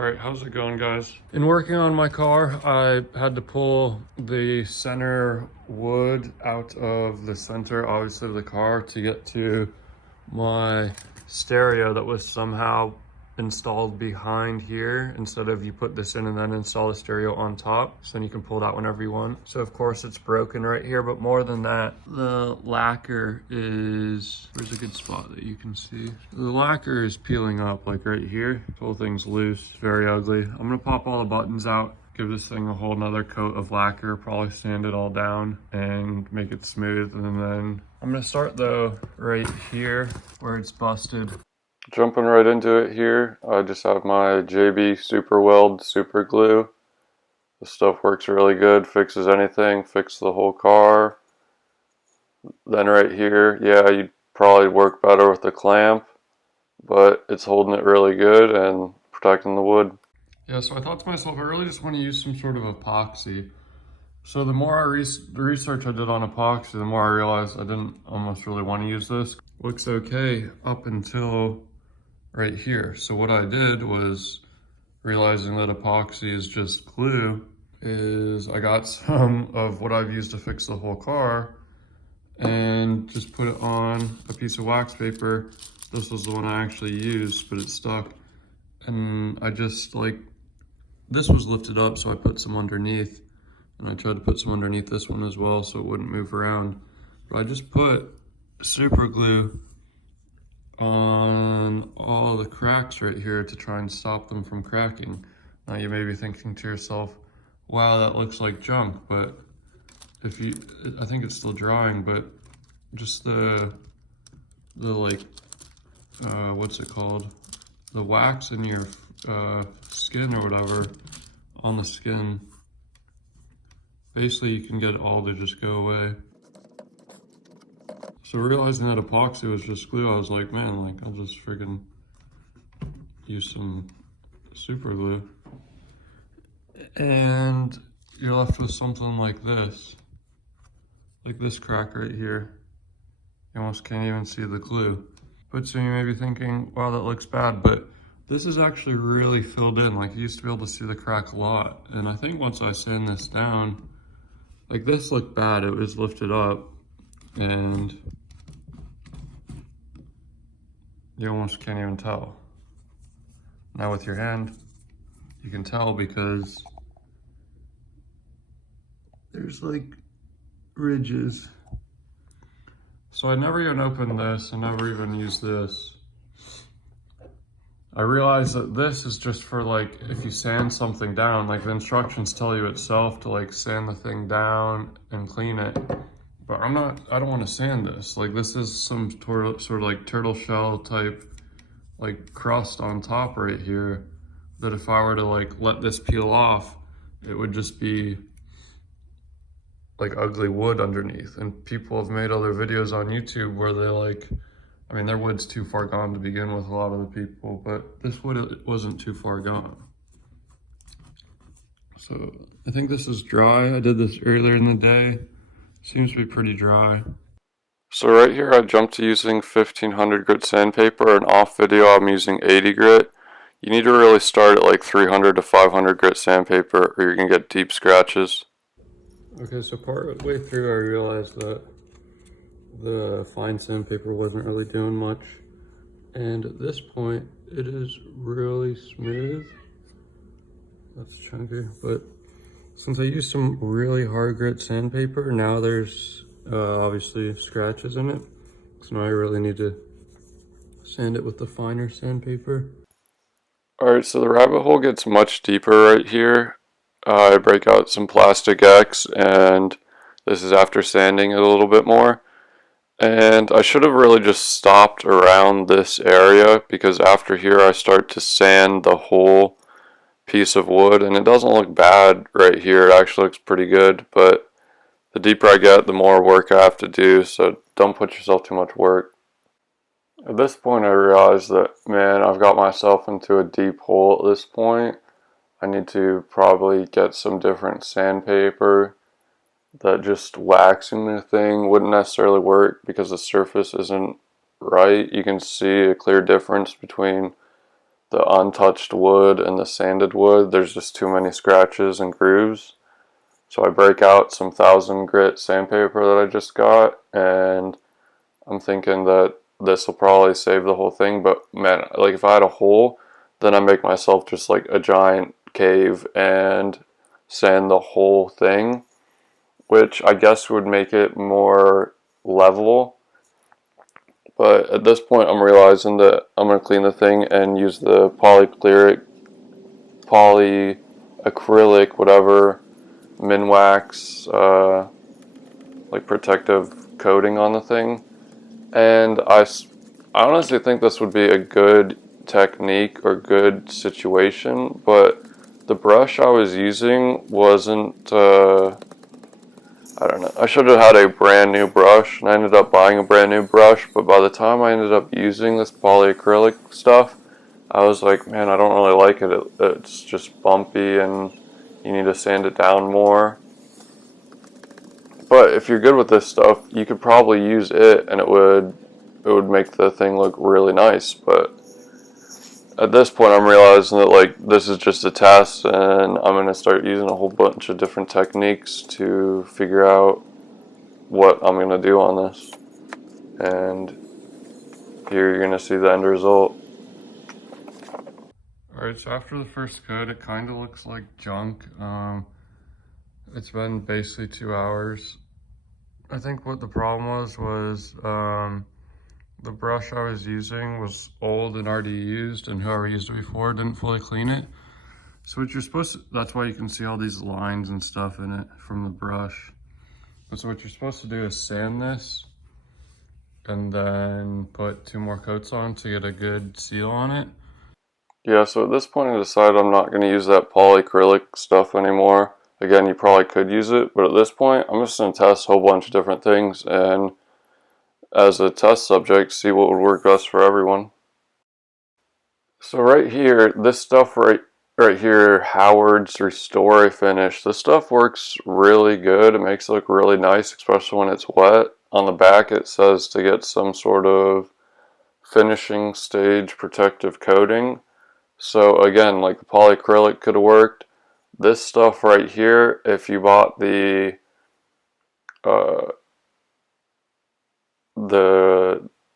All right, how's it going, guys? In working on my car, I had to pull the center wood out of the center, obviously, of the car to get to my stereo that was somehow installed behind here instead of you put this in and then install the stereo on top, so then you can pull it out whenever you want. So of course it's broken right here, but more than that, the lacquer is, where's a good spot that you can see? The lacquer is peeling up like right here. The whole thing's loose, very ugly. I'm gonna pop all the buttons out, give this thing a whole nother coat of lacquer, probably sand it all down and make it smooth. And then I'm gonna start though right here where it's busted. Jumping right into it here, I just have my JB Super Weld super glue. This stuff works really good, fixes anything, fixes the whole car. Then right here, yeah, you'd probably work better with the clamp, but it's holding it really good and protecting the wood. Yeah, so I thought to myself, I really just want to use some sort of epoxy. So the more the research I did on epoxy, the more I realized I didn't almost really want to use this. Looks okay up until right here. So what I did was, realizing that epoxy is just glue, is I got some of what I've used to fix the whole car and just put it on a piece of wax paper. This was the one I actually used, but it stuck. And I just this was lifted up, so I put some underneath. And I tried to put some underneath this one as well so it wouldn't move around. But I just put super glue on all the cracks right here to try and stop them from cracking. Now you may be thinking to yourself, wow, that looks like junk, but I think it's still drying, but just what's it called? The wax in your skin or whatever on the skin, basically you can get it all to just go away. So realizing that epoxy was just glue, I was like, man, I'll just friggin' use some super glue. And you're left with something like this crack right here. You almost can't even see the glue. But so you may be thinking, wow, that looks bad, but this is actually really filled in. You used to be able to see the crack a lot. And I think once I sand this down, this looked bad, it was lifted up, and you almost can't even tell. Now with your hand, you can tell because there's ridges. So I never even opened this, I never even used this. I realized that this is just for if you sand something down, the instructions tell you itself to sand the thing down and clean it. But I don't want to sand this. This is some sort of turtle shell type crust on top right here, that if I were to let this peel off, it would just be ugly wood underneath. And people have made other videos on YouTube where they their wood's too far gone to begin with, a lot of the people, but this wood wasn't too far gone. So I think this is dry. I did this earlier in the day. Seems to be pretty dry. So right here I jumped to using 1500 grit sandpaper, and off video I'm using 80 grit. You need to really start at 300 to 500 grit sandpaper or you're going to get deep scratches. Okay, so part way through I realized that the fine sandpaper wasn't really doing much. And at this point it is really smooth. That's chunky, but since I used some really hard grit sandpaper, now there's obviously scratches in it. So now I really need to sand it with the finer sandpaper. Alright, so the rabbit hole gets much deeper right here. I break out some plastic X, and this is after sanding it a little bit more. And I should have really just stopped around this area, because after here I start to sand the whole piece of wood, and it doesn't look bad right here. It actually looks pretty good, but the deeper I get, the more work I have to do, so don't put yourself too much work. At this point I realized that, man, I've got myself into a deep hole at this point. I need to probably get some different sandpaper. That just waxing the thing wouldn't necessarily work because the surface isn't right. You can see a clear difference between the untouched wood and the sanded wood, there's just too many scratches and grooves. So I break out some 1000 grit sandpaper that I just got, and I'm thinking that this will probably save the whole thing. But man, like if I had a hole, then I make myself just like a giant cave and sand the whole thing, which I guess would make it more level. But at this point, I'm realizing that I'm going to clean the thing and use the polyacrylic, whatever, Minwax, like protective coating on the thing. And I honestly think this would be a good technique or good situation, but the brush I was using wasn't, I don't know. I should have had a brand new brush, and I ended up buying a brand new brush, but by the time I ended up using this polyacrylic stuff, I was like, man, I don't really like it. It's just bumpy, and you need to sand it down more. But if you're good with this stuff, you could probably use it, and it would make the thing look really nice. But at this point, I'm realizing that like this is just a test, and I'm gonna start using a whole bunch of different techniques to figure out what I'm gonna do on this. And here you're gonna see the end result. Alright, so after the first coat, it kind of looks like junk. It's been basically 2 hours. I think what the problem was the brush I was using was old and already used, and whoever used it before didn't fully clean it. So what you're supposed to, that's why you can see all these lines and stuff in it from the brush. And so what you're supposed to do is sand this and then put 2 more coats on to get a good seal on it. Yeah, so at this point I decided I'm not going to use that polyacrylic stuff anymore. Again, you probably could use it, but at this point I'm just going to test a whole bunch of different things and as a test subject, see what would work best for everyone. So right here, this stuff right here, Howard's Restore Finish, this stuff works really good. It makes it look really nice, especially when it's wet. On the back it says to get some sort of finishing stage protective coating. So again, like the polyacrylic could have worked. This stuff right here, if you bought the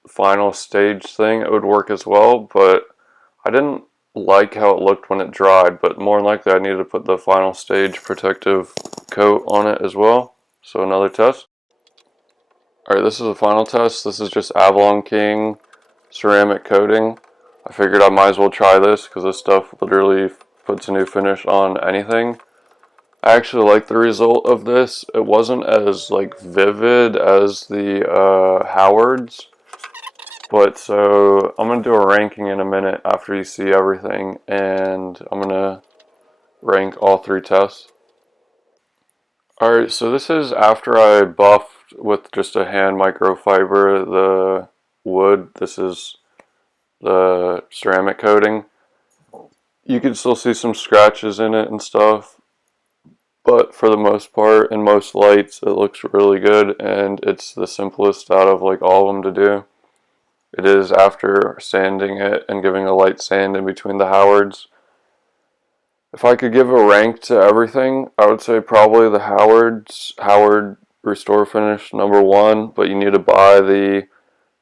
final stage thing, it would work as well, but I didn't like how it looked when it dried, but more than likely I needed to put the final stage protective coat on it as well. So another test. Alright, this is the final test. This is just Avalon King ceramic coating. I figured I might as well try this because this stuff literally puts a new finish on anything. I actually like the result of this. It wasn't as like vivid as the Howard's, but so I'm gonna do a ranking in a minute after you see everything, and I'm gonna rank all 3 tests. Alright, so this is after I buffed with just a hand microfiber the wood. This is the ceramic coating. You can still see some scratches in it and stuff, but for the most part, in most lights, it looks really good, and it's the simplest out of like all of them to do. It is after sanding it and giving a light sand in between the Howards. If I could give a rank to everything, I would say probably the Howard Restore Finish #1, but you need to buy the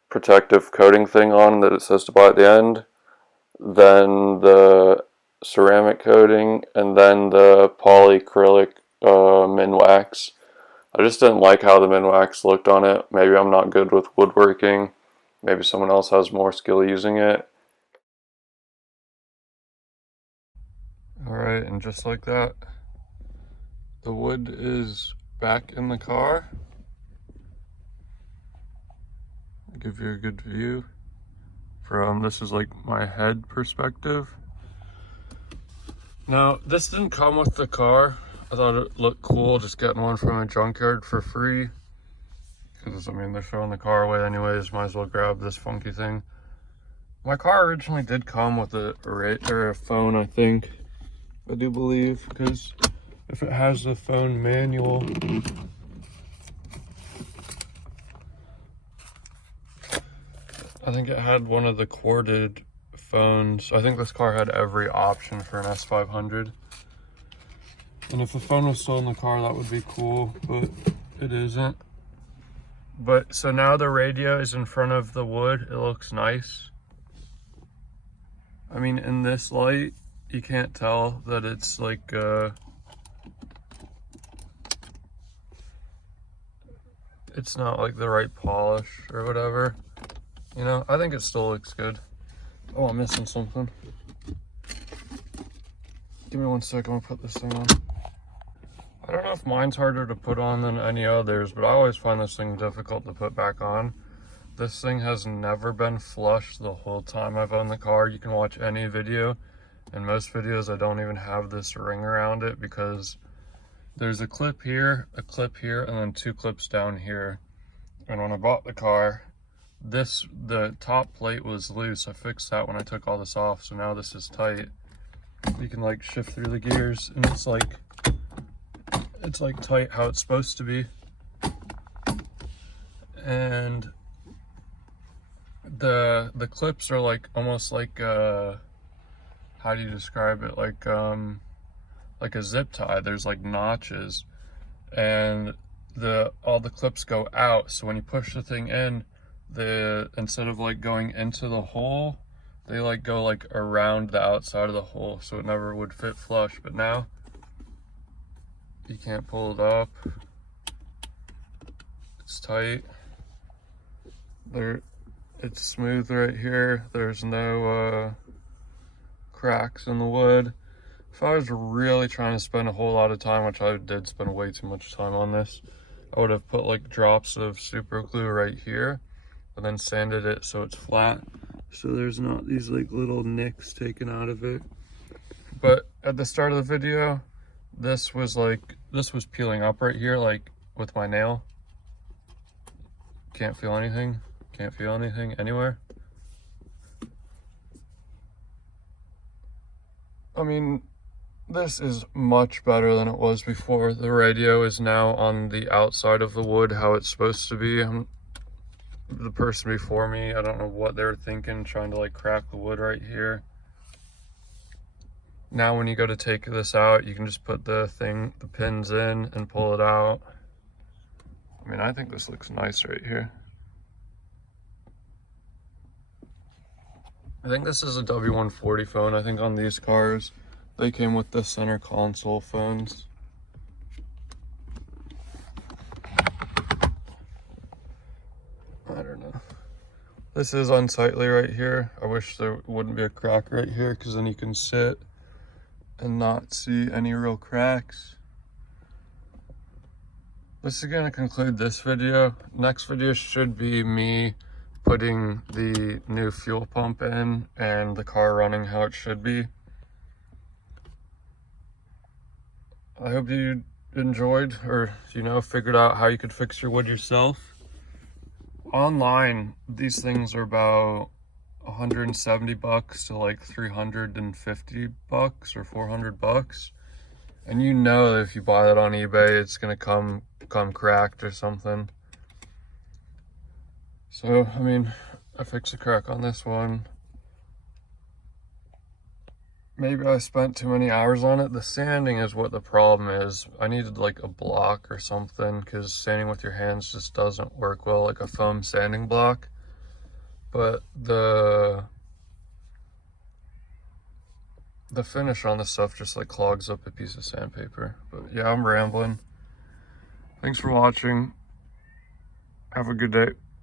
protective coating thing on that it says to buy at the end. Then the ceramic coating, and then the polyacrylic Minwax. I just didn't like how the Minwax looked on it. Maybe I'm not good with woodworking. Maybe someone else has more skill using it. Alright, and just like that, the wood is back in the car. I'll give you a good view from, this is like my head perspective. Now, this didn't come with the car. I thought it looked cool just getting one from a junkyard for free. Because, I mean, they're throwing the car away anyways, might as well grab this funky thing. My car originally did come with a phone, I think. I do believe, because if it has the phone manual, I think it had one of the corded phones. I think this car had every option for an S500. And if the phone was still in the car, that would be cool, but it isn't. But so now the radio is in front of the wood. It looks nice. I mean, in this light, you can't tell that it's like, it's not like the right polish or whatever. You know, I think it still looks good. Oh, I'm missing something. Give me 1 sec, I'm gonna put this thing on. I don't know if mine's harder to put on than any others, but I always find this thing difficult to put back on. This thing has never been flushed the whole time I've owned the car. You can watch any video. In most videos, I don't even have this ring around it because there's a clip here, and then 2 clips down here. And when I bought the car, the top plate was loose. I fixed that when I took all this off, so now this is tight. You can like shift through the gears, and it's like tight how it's supposed to be. And the clips are like almost like how do you describe it, like a zip tie. There's like notches, and all the clips go out, so when you push the thing in, instead of like going into the hole, they like go like around the outside of the hole, so it never would fit flush. But now you can't pull it up. It's tight. It's smooth right here. There's no cracks in the wood. If I was really trying to spend a whole lot of time, which I did spend way too much time on this, I would have put like drops of super glue right here and then sanded it so it's flat, so there's not these like little nicks taken out of it. But at the start of the video, this was peeling up right here, like with my nail. Can't feel anything. Can't feel anything anywhere. I mean, this is much better than it was before. The radio is now on the outside of the wood, how it's supposed to be. The person before me, I don't know what they were thinking, trying to like crack the wood right here. Now when you go to take this out, you can just put the pins in and pull it out. I mean, I think this looks nice right here. I think this is a W140 phone. I think on these cars, they came with the center console phones. I don't know. This is unsightly right here. I wish there wouldn't be a crack right here, because then you can sit and not see any real cracks. This is going to conclude this video. Next video should be me putting the new fuel pump in and the car running how it should be. I hope you enjoyed, or figured out how you could fix your wood yourself. Online, these things are about 170 bucks to like 350 bucks or 400 bucks. And that if you buy that on eBay, it's gonna come cracked or something. So, I mean, I fixed a crack on this one. Maybe I spent too many hours on it. The sanding is what the problem is. I needed like a block or something, because sanding with your hands just doesn't work well, like a foam sanding block. But the finish on this stuff just like clogs up a piece of sandpaper. But yeah, I'm rambling. Thanks for watching. Have a good day.